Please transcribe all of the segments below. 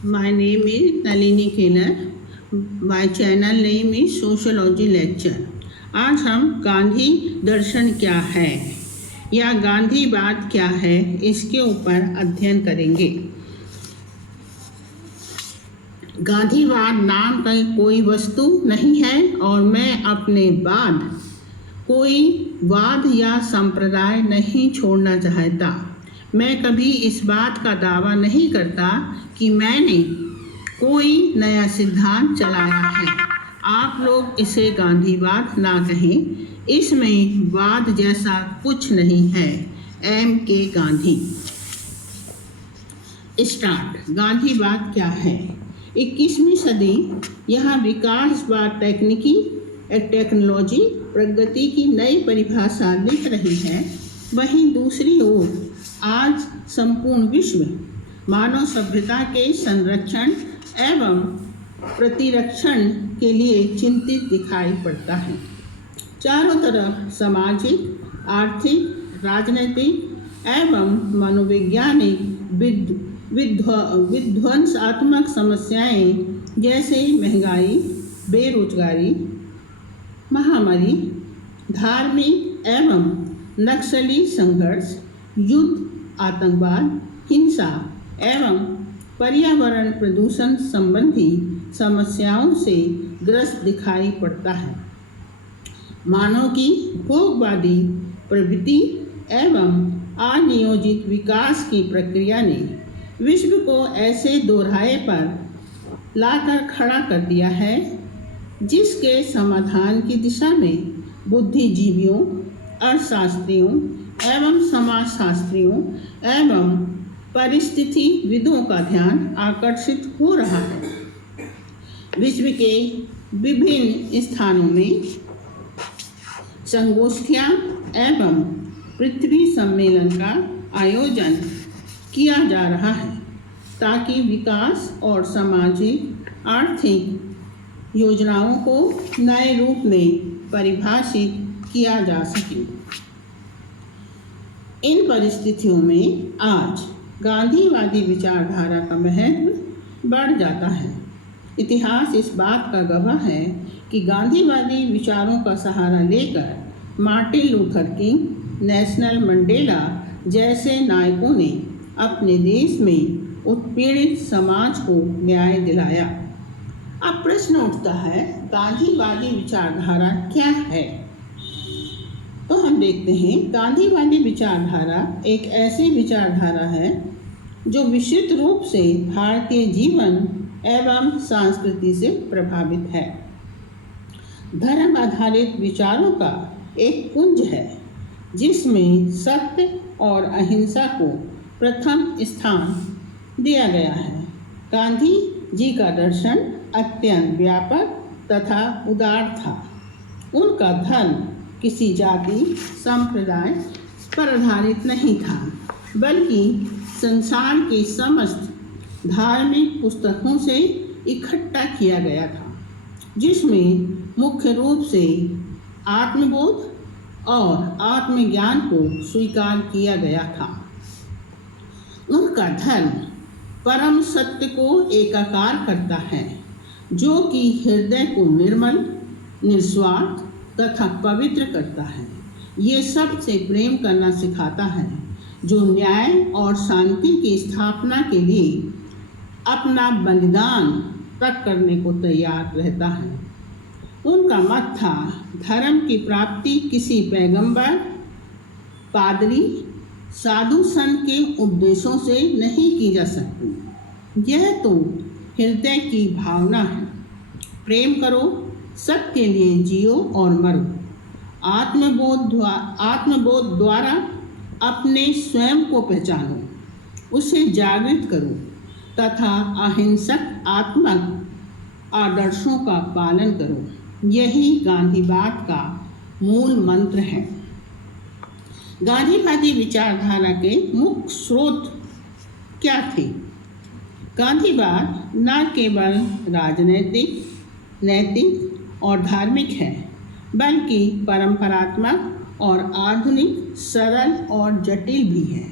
My name is Nalini Keller. My channel name is Sociology Lecture. आज हम गांधी दर्शन क्या है या गांधीवाद क्या है इसके ऊपर अध्ययन करेंगे। गांधीवाद नाम का कोई वस्तु नहीं है और मैं अपने बाद कोई वाद या संप्रदाय नहीं छोड़ना चाहता। मैं कभी इस बात का दावा नहीं करता कि मैंने कोई नया सिद्धांत चलाया है। आप लोग इसे गांधीवाद ना कहें, इसमें वाद जैसा कुछ नहीं है। M.K. गांधी। स्टार्ट। गांधीवाद क्या है? 21वीं सदी यहाँ विकासवाद टेक्नोलॉजी प्रगति की नई परिभाषा लिख रही है, वहीं दूसरी ओर आज संपूर्ण विश्व मानव सभ्यता के संरक्षण एवं प्रतिरक्षण के लिए चिंतित दिखाई पड़ता है। चारों तरफ सामाजिक, आर्थिक, राजनीतिक एवं मनोवैज्ञानिक विध्वंसात्मक समस्याएं जैसे महंगाई, बेरोजगारी, महामारी, धार्मिक एवं नक्सली संघर्ष, युद्ध, आतंकवाद, हिंसा एवं पर्यावरण प्रदूषण संबंधी समस्याओं से ग्रस्त दिखाई पड़ता है। मानव की भोगवादी प्रवृत्ति एवं अनियोजित विकास की प्रक्रिया ने विश्व को ऐसे दोहराए पर लाकर खड़ा कर दिया है जिसके समाधान की दिशा में बुद्धिजीवियों, अर्थशास्त्रियों एवं समाजशास्त्रियों एवं परिस्थितिविदों का ध्यान आकर्षित हो रहा है। विश्व के विभिन्न स्थानों में संगोष्ठियां एवं पृथ्वी सम्मेलन का आयोजन किया जा रहा है ताकि विकास और सामाजिक आर्थिक योजनाओं को नए रूप में परिभाषित किया जा सके। इन परिस्थितियों में आज गांधीवादी विचारधारा का महत्व बढ़ जाता है। इतिहास इस बात का गवाह है कि गांधीवादी विचारों का सहारा लेकर Martin Luther king, Nelson Mandela जैसे नायकों ने अपने देश में उत्पीड़ित समाज को न्याय दिलाया। अब प्रश्न उठता है, गांधीवादी विचारधारा क्या है? तो हम देखते हैं, गांधीवादी विचारधारा एक ऐसी विचारधारा है जो विशुद्ध रूप से भारतीय जीवन एवं संस्कृति से प्रभावित है। धर्म आधारित विचारों का एक पुंज है जिसमें सत्य और अहिंसा को प्रथम स्थान दिया गया है। गांधी जी का दर्शन अत्यंत व्यापक तथा उदार था। उनका धर्म किसी जाति संप्रदाय पर आधारित नहीं था, बल्कि संसार के समस्त धार्मिक पुस्तकों से इकट्ठा किया गया था, जिसमें मुख्य रूप से आत्मबोध और आत्मज्ञान को स्वीकार किया गया था। उनका धर्म परम सत्य को एकाकार करता है, जो कि हृदय को निर्मल, निस्वार्थ तथा पवित्र करता है। ये सबसे प्रेम करना सिखाता है, जो न्याय और शांति की स्थापना के लिए अपना बलिदान तक करने को तैयार रहता है। उनका मत था, धर्म की प्राप्ति किसी पैगंबर, पादरी, साधु संत के उपदेशों से नहीं की जा सकती। यह तो हृदय की भावना है। प्रेम करो, सबके लिए जियो और मरो। आत्मबोध द्वारा अपने स्वयं को पहचानो, उसे जागृत करो तथा अहिंसक आत्मक आदर्शों का पालन करो। यही गांधीवाद का मूल मंत्र है। गांधीवादी विचारधारा के मुख्य स्रोत क्या थे? गांधीवाद न केवल राजनैतिक, नैतिक और धार्मिक है, बल्कि परंपरात्मक और आधुनिक, सरल और जटिल भी है।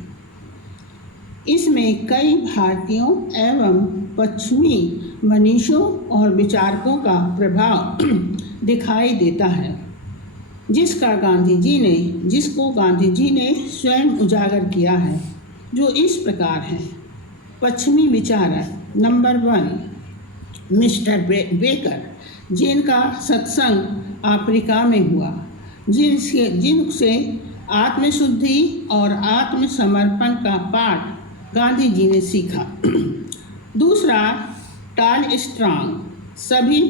इसमें कई भारतीयों एवं पश्चिमी मनीषों और विचारकों का प्रभाव दिखाई देता है, जिसको गांधी जी ने स्वयं उजागर किया है, जो इस प्रकार है। पश्चिमी विचारक नंबर 1 मिस्टर बेकर, जिनका सत्संग अफ्रीका में हुआ, जिनसे आत्मशुद्धि और आत्मसमर्पण का पाठ गांधी जी ने सीखा। दूसरा टॉलस्टॉय, सभी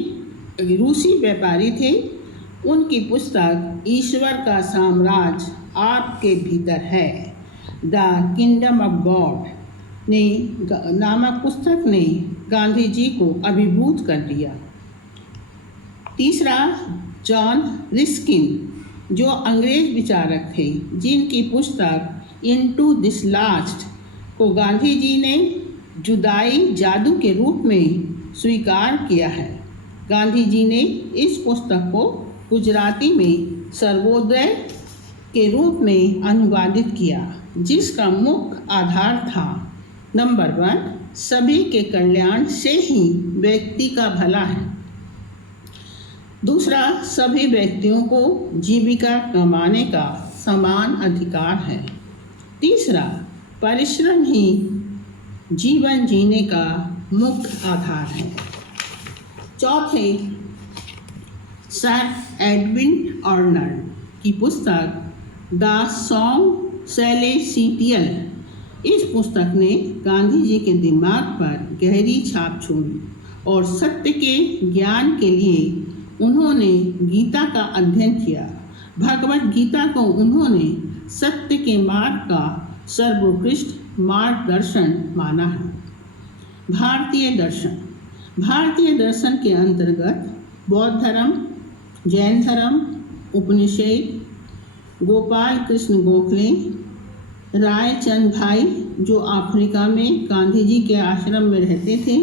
रूसी व्यापारी थे। उनकी पुस्तक ईश्वर का साम्राज्य आपके भीतर है, द किंगडम ऑफ गॉड नामक पुस्तक ने गांधी जी को अभिभूत कर दिया। तीसरा जॉन रस्किन, जो अंग्रेज विचारक थे, जिनकी पुस्तक इनटू दिस लास्ट को गांधी जी ने जुदाई जादू के रूप में स्वीकार किया है। गांधी जी ने इस पुस्तक को गुजराती में सर्वोदय के रूप में अनुवादित किया, जिसका मुख्य आधार था नंबर 1 सभी के कल्याण से ही व्यक्ति का भला है। दूसरा, सभी व्यक्तियों को जीविका कमाने का समान अधिकार है। तीसरा, परिश्रम ही जीवन जीने का मुख्य आधार है। चौथे, सर एडविन ऑर्नर की पुस्तक द सॉन्ग सेलेस्टियल, इस पुस्तक ने गांधी जी के दिमाग पर गहरी छाप छोड़ी और सत्य के ज्ञान के लिए उन्होंने गीता का अध्ययन किया। भगवत गीता को उन्होंने सत्य के मार्ग का सर्वोत्कृष्ट मार्गदर्शन माना है। भारतीय दर्शन के अंतर्गत बौद्ध धर्म, जैन धर्म, उपनिषद, गोपाल कृष्ण गोखले, रायचंद भाई, जो अफ्रीका में गांधी जी के आश्रम में रहते थे,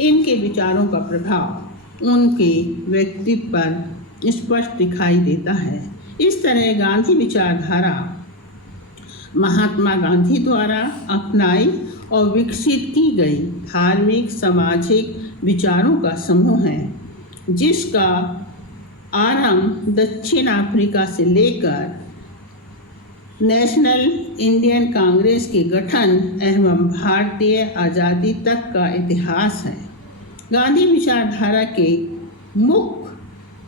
इनके विचारों का प्रभाव उनके व्यक्तित्व पर स्पष्ट दिखाई देता है। इस तरह गांधी विचारधारा महात्मा गांधी द्वारा अपनाई और विकसित की गई धार्मिक सामाजिक विचारों का समूह है, जिसका आरंभ दक्षिण अफ्रीका से लेकर नेशनल इंडियन कांग्रेस के गठन एवं भारतीय आज़ादी तक का इतिहास है। गांधी विचारधारा के मुख्य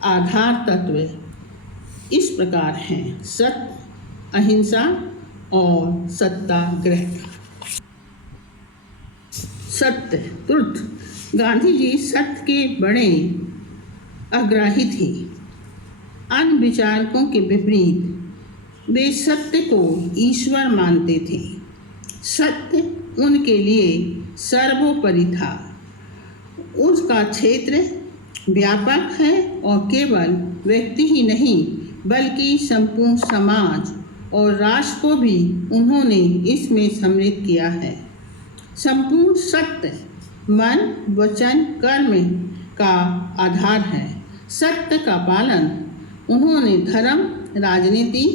आधार तत्व इस प्रकार हैं: सत्य, अहिंसा और सत्याग्रह। सत्य, ट्रुथ। गांधी जी सत्य के बड़े आग्रही थे। अन्य विचारकों के विपरीत वे सत्य को ईश्वर मानते थे। सत्य उनके लिए सर्वोपरि था। उसका क्षेत्र व्यापक है और केवल व्यक्ति ही नहीं बल्कि संपूर्ण समाज और राष्ट्र को भी उन्होंने इसमें सम्मिलित किया है। संपूर्ण सत्य मन, वचन, कर्म का आधार है। सत्य का पालन उन्होंने धर्म, राजनीति,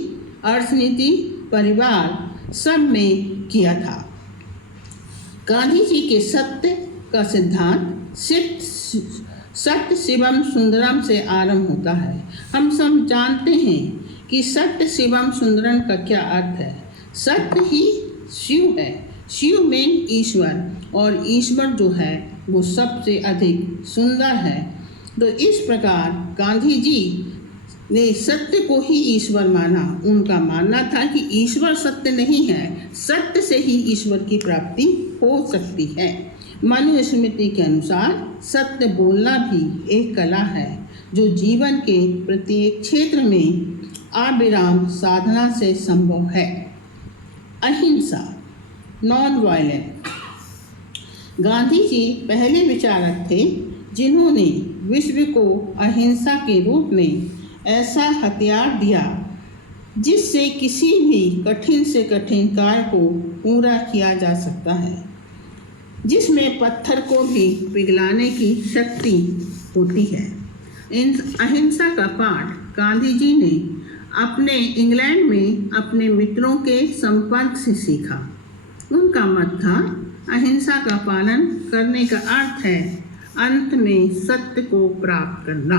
अर्थनीति, परिवार सब में किया था। गांधी जी के सत्य का सिद्धांत सत्य शिवम सुंदरम से आरंभ होता है। हम सब जानते हैं कि सत्य शिवम सुंदरम का क्या अर्थ है। सत्य ही शिव है। शिव मेन ईश्वर, और ईश्वर जो है वो सबसे अधिक सुंदर है। तो इस प्रकार गांधी जी ने सत्य को ही ईश्वर माना। उनका मानना था कि ईश्वर सत्य नहीं है, सत्य से ही ईश्वर की प्राप्ति हो सकती है। मनुस्मृति के अनुसार सत्य बोलना भी एक कला है, जो जीवन के प्रत्येक क्षेत्र में अविराम साधना से संभव है। अहिंसा, नॉन वायलेंट। गांधी जी पहले विचारक थे जिन्होंने विश्व को अहिंसा के रूप में ऐसा हथियार दिया जिससे किसी भी कठिन से कठिन कार्य को पूरा किया जा सकता है, जिसमें पत्थर को भी पिघलाने की शक्ति होती है। इन अहिंसा का पाठ गांधी जी ने अपने इंग्लैंड में अपने मित्रों के संपर्क से सीखा। उनका मत था, अहिंसा का पालन करने का अर्थ है अंत में सत्य को प्राप्त करना।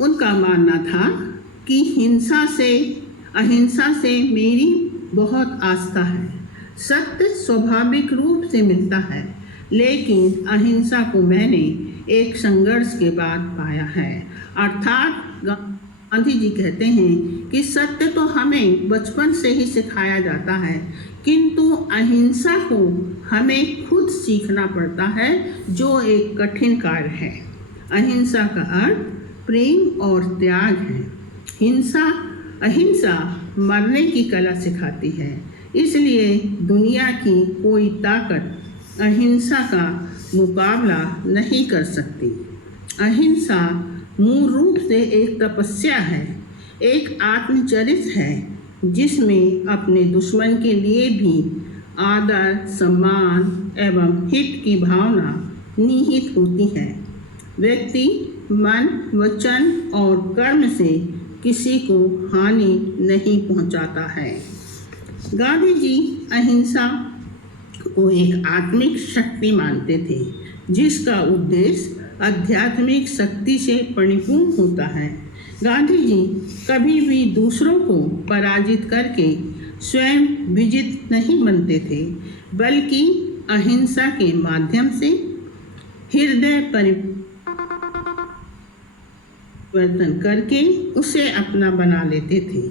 उनका मानना था कि अहिंसा से मेरी बहुत आस्था है। सत्य स्वाभाविक रूप से मिलता है, लेकिन अहिंसा को मैंने एक संघर्ष के बाद पाया है। अर्थात गांधी जी कहते हैं कि सत्य तो हमें बचपन से ही सिखाया जाता है, किंतु अहिंसा को हमें खुद सीखना पड़ता है, जो एक कठिन कार्य है। अहिंसा का अर्थ प्रेम और त्याग है। अहिंसा मरने की कला सिखाती है, इसलिए दुनिया की कोई ताकत अहिंसा का मुकाबला नहीं कर सकती। अहिंसा मूल रूप से एक तपस्या है, एक आत्मचरित है, जिसमें अपने दुश्मन के लिए भी आदर, सम्मान एवं हित की भावना निहित होती है। व्यक्ति मन, वचन और कर्म से किसी को हानि नहीं पहुंचाता है। गांधी जी अहिंसा को एक आत्मिक शक्ति मानते थे, जिसका उद्देश्य आध्यात्मिक शक्ति से परिपूर्ण होता है। गांधी जी कभी भी दूसरों को पराजित करके स्वयं विजित नहीं बनते थे, बल्कि अहिंसा के माध्यम से हृदय परिवर्तन करके उसे अपना बना लेते थे।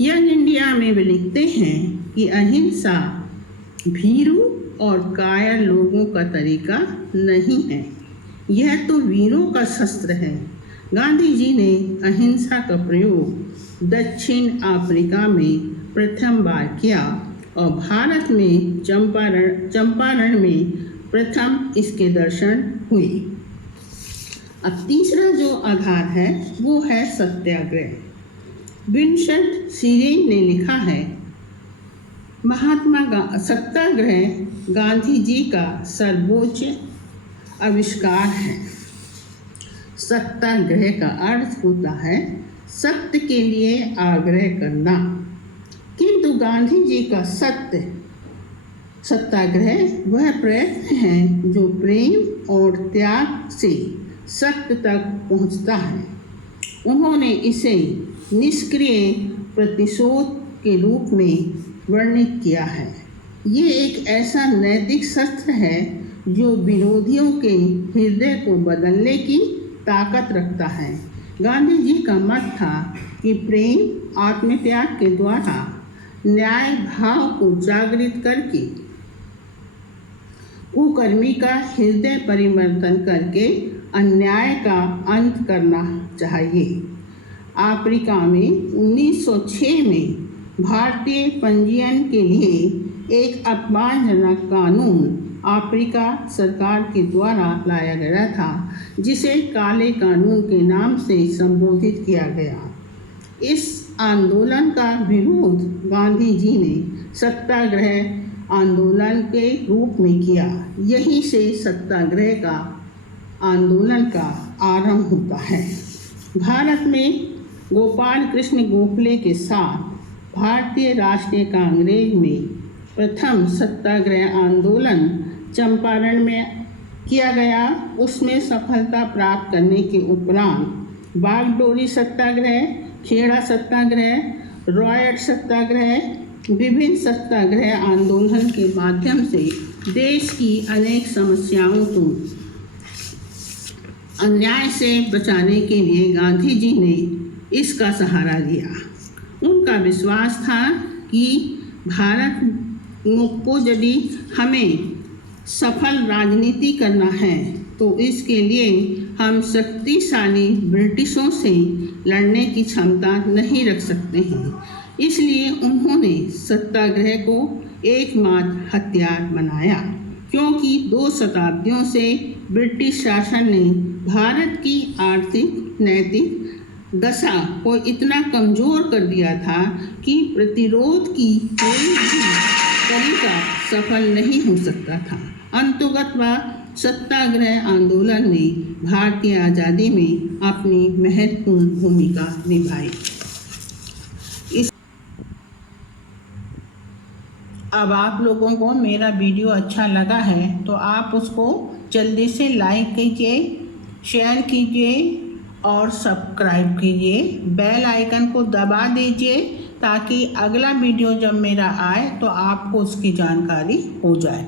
यंग इंडिया में वे लिखते हैं कि अहिंसा भीरू और कायर लोगों का तरीका नहीं है, यह तो वीरों का शस्त्र है। गांधी जी ने अहिंसा का प्रयोग दक्षिण अफ्रीका में प्रथम बार किया और भारत में चंपारण में प्रथम इसके दर्शन हुए। अब तीसरा जो आधार है वो है सत्याग्रह। विंसेंट सीरेन ने लिखा है, सत्याग्रह गांधी जी का सर्वोच्च आविष्कार है। सत्याग्रह का अर्थ होता है सत्य के लिए आग्रह करना, किंतु गांधी जी का सत्याग्रह वह प्रयत्न है जो प्रेम और त्याग से सत्य तक पहुंचता है। उन्होंने इसे निष्क्रिय प्रतिशोध के रूप में वर्णित किया है। ये एक ऐसा नैतिक शस्त्र है जो विरोधियों के हृदय को बदलने की ताकत रखता है। गांधी जी का मत था कि प्रेम आत्मत्याग के द्वारा न्याय भाव को जागृत करके कुकर्मी का हृदय परिवर्तन करके अन्याय का अंत करना चाहिए। अफ्रीका में 1906 में भारतीय पंजीयन के लिए एक अपमानजनक कानून अफ्रीका सरकार के द्वारा लाया गया था, जिसे काले कानून के नाम से संबोधित किया गया। इस आंदोलन का विरोध गांधी जी ने सत्याग्रह आंदोलन के रूप में किया। यहीं से सत्याग्रह का आंदोलन का आरंभ होता है। भारत में गोपाल कृष्ण गोखले के साथ भारतीय राष्ट्रीय कांग्रेस में प्रथम सत्याग्रह आंदोलन चंपारण में किया गया। उसमें सफलता प्राप्त करने के उपरांत बागडोरी सत्याग्रह, खेड़ा सत्याग्रह, रॉयट सत्याग्रह, विभिन्न सत्याग्रह आंदोलन के माध्यम से देश की अनेक समस्याओं को अन्याय से बचाने के लिए गांधी जी ने इसका सहारा लिया। उनका विश्वास था कि भारत को यदि हमें सफल राजनीति करना है तो इसके लिए हम शक्तिशाली ब्रिटिशों से लड़ने की क्षमता नहीं रख सकते हैं। इसलिए उन्होंने सत्याग्रह को एकमात्र हथियार बनाया, क्योंकि 2 शताब्दियों से ब्रिटिश शासन ने भारत की आर्थिक नैतिक दशा को इतना कमज़ोर कर दिया था कि प्रतिरोध की कोई भी तरीका सफल नहीं हो सकता था। अंततः सत्याग्रह आंदोलन ने भारतीय आज़ादी में अपनी महत्वपूर्ण भूमिका निभाई। अब आप लोगों को मेरा वीडियो अच्छा लगा है तो आप उसको जल्दी से लाइक कीजिए, शेयर कीजिए और सब्सक्राइब कीजिए। बेल आइकन को दबा दीजिए ताकि अगला वीडियो जब मेरा आए तो आपको उसकी जानकारी हो जाए।